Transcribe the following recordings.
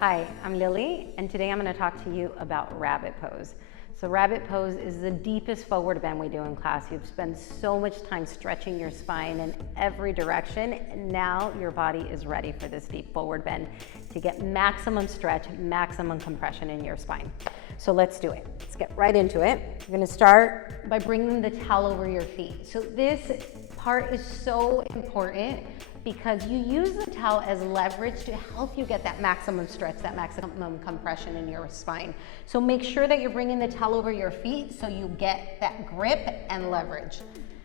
Hi, I'm Lili, and today I'm going to talk to you about rabbit pose. So rabbit pose is the deepest forward bend we do in class. You've spent so much time stretching your spine in every direction, and now your body is ready for this deep forward bend to get maximum stretch, maximum compression in your spine. So let's do it. Let's get right into it. You're going to start by bringing the towel over your feet. So this part is so important because you use the towel as leverage to help you get that maximum stretch, that maximum compression in your spine. So make sure that you're bringing the towel over your feet so you get that grip and leverage.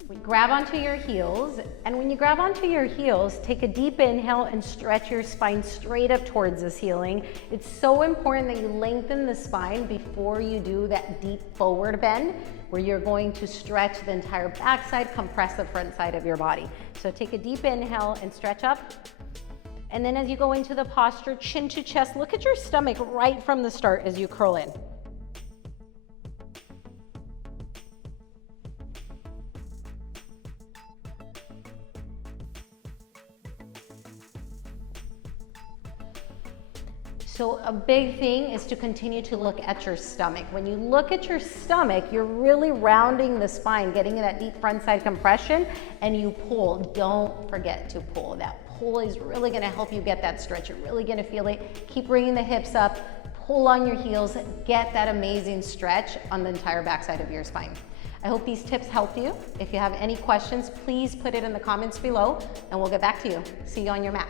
We grab onto your heels, and when you grab onto your heels, take a deep inhale and stretch your spine straight up towards the ceiling. It's so important that you lengthen the spine before you do that deep forward bend, where you're going to stretch the entire backside, compress the front side of your body. So take a deep inhale and stretch up. And then as you go into the posture, chin to chest, look at your stomach right from the start as you curl in. So a big thing is to continue to look at your stomach. When you look at your stomach, you're really rounding the spine, getting that deep front side compression, and you pull. Don't forget to pull. That pull is really gonna help you get that stretch. You're really gonna feel it. Keep bringing the hips up, pull on your heels, get that amazing stretch on the entire backside of your spine. I hope these tips help you. If you have any questions, please put it in the comments below, and we'll get back to you. See you on your mat.